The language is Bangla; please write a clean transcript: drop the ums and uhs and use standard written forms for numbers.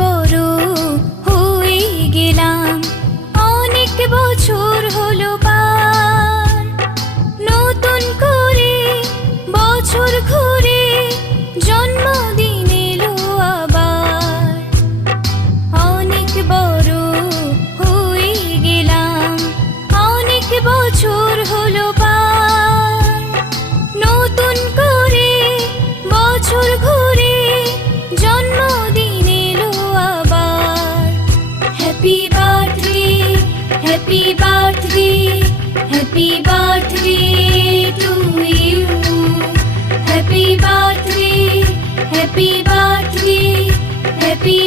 বড় হয়ে গেলাম, অনেক বছর হলো পার। নতুন করে বছর ঘুরে জন্মদিন এলো আবার। অনেক বড় হয়ে গেলাম, অনেক বছর হলো পার। নতুন করে বছর ঘুরে জন্মদিন এলো আবার। Happy birthday, happy birthday, happy birthday to you. Happy birthday, happy birthday, happy